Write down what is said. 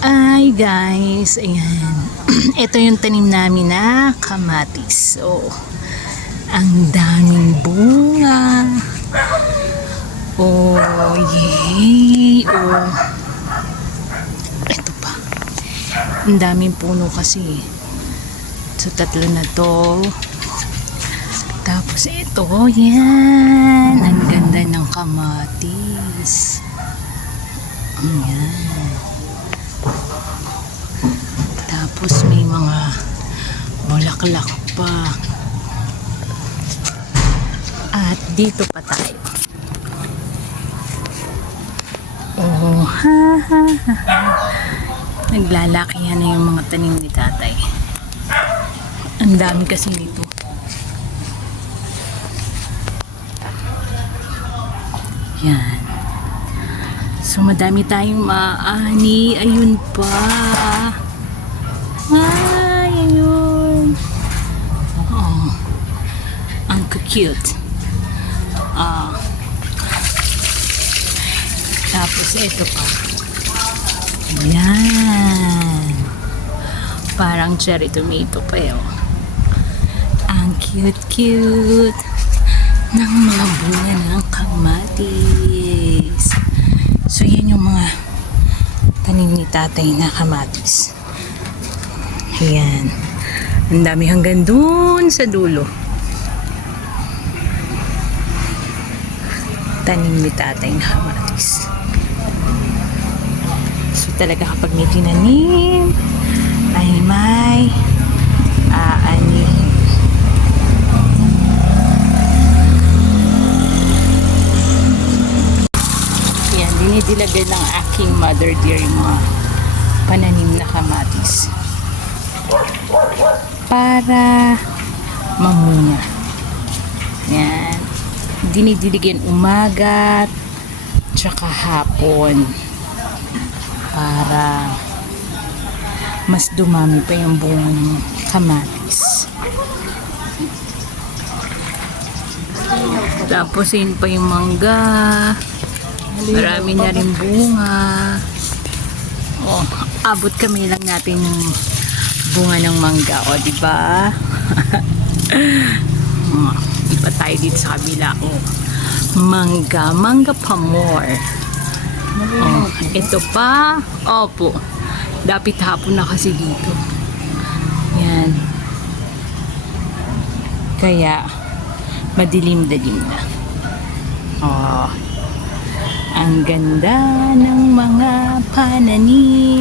Ay guys, ayan. Ito yung tanim namin na kamatis. So, ang daming bunga. Oh, yay. Oh. Ito pa. Ang daming puno kasi. So, tatlo na to. Tapos ito, yan. Ang ganda ng kamatis. Ayan. Tapos may mga bulaklak pa. At dito pa tayo. Oh, ha, ha, ha, ha. Naglalaki yan na yung mga tanim ni tatay. Ang dami kasi nito. Yan. So madami tayong maani. Ayun pa. Ay, ayun. Oh, ang cute. Tapos ito pa. Ayan. Parang cherry tomato pa yun. Ang cute ng mga bunga ng kamatis. So yan yung mga tanim ni tatay na kamatis. Ayan. Ang dami hanggang dun sa dulo. Tanim ni tatay na kamatis. So talaga kapag may tinanim ay may aani. Yan, dinidilagan ng aking mother dear yung mga pananim na kamatis para mamunga. Yan. Dinidiligan umaga tsaka hapon para mas dumami pa yung bunga ng kamatis. Tapos yun pa yung mangga. Marami na rin bunga. Oh, abot kami lang natin yung bunga ng mangga, o diba? Iba tayo dito sa kabila. Oh, mangga pa more. Oh, ito pa. Opo. Dapit hapon na kasi dito. Yan. Kaya madilim-dilim na. Oh, ang ganda ng mga pananim.